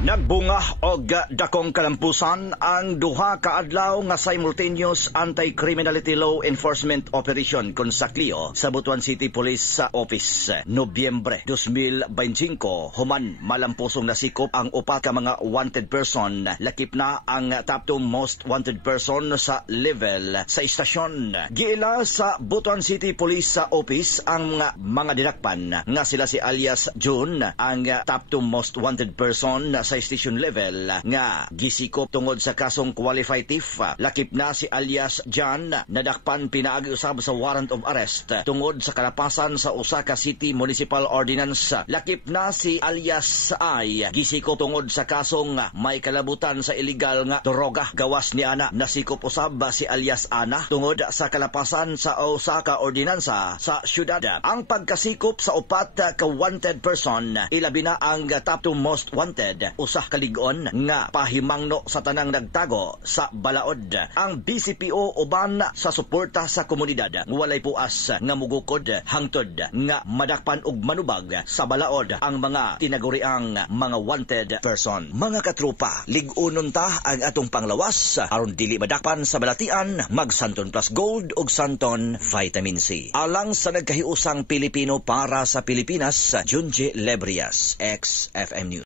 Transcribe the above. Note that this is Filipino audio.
Nagbunga og dakong kalampusan ang duha ka adlaw nga simultaneous anti-criminality law enforcement operation kon sa Clio sa Butuan City Police Office. Nobyembre 2025 human malampusong nasikop ang upat ka mga wanted person. Lakip na ang top 2 most wanted person sa level sa istasyon. Giila sa Butuan City Police Office ang mga dinakpan nga sila si alias June, ang top 2 most wanted person sa station level nga gisikop tungod sa kasong qualified thief. Lakip na si alias John, nadakpan pinaagi usab sa warrant of arrest tungod sa kalapasan sa usa ka city municipal ordinance. Lakip na si alias I, gisikop tungod sa kasong may kalabutan sa illegal nga droga. Gawas ni ana nasikop usab si alias Ana tungod sa kalapasan sa usa ka ordinansa sa syudad. Ang pagkasikop sa upat ka wanted person, ilabi na ang top 2 most wanted, usah kaligon nga pahimangno sa tanang nagtago sa balaod. Ang BCPO uban sa suporta sa komunidad walay puas nga mugukod hangtod nga madakpan og manubag sa balaod ang mga tinaguriang mga wanted person. Mga katrupa, lig-unon ta ang atong panglawas aron dili madakpan sa balatian. Mag Santon Plus Gold ug Santon Vitamin C. Alang sa nagkahiusang Pilipino para sa Pilipinas, Junji Lebrias, XFM News.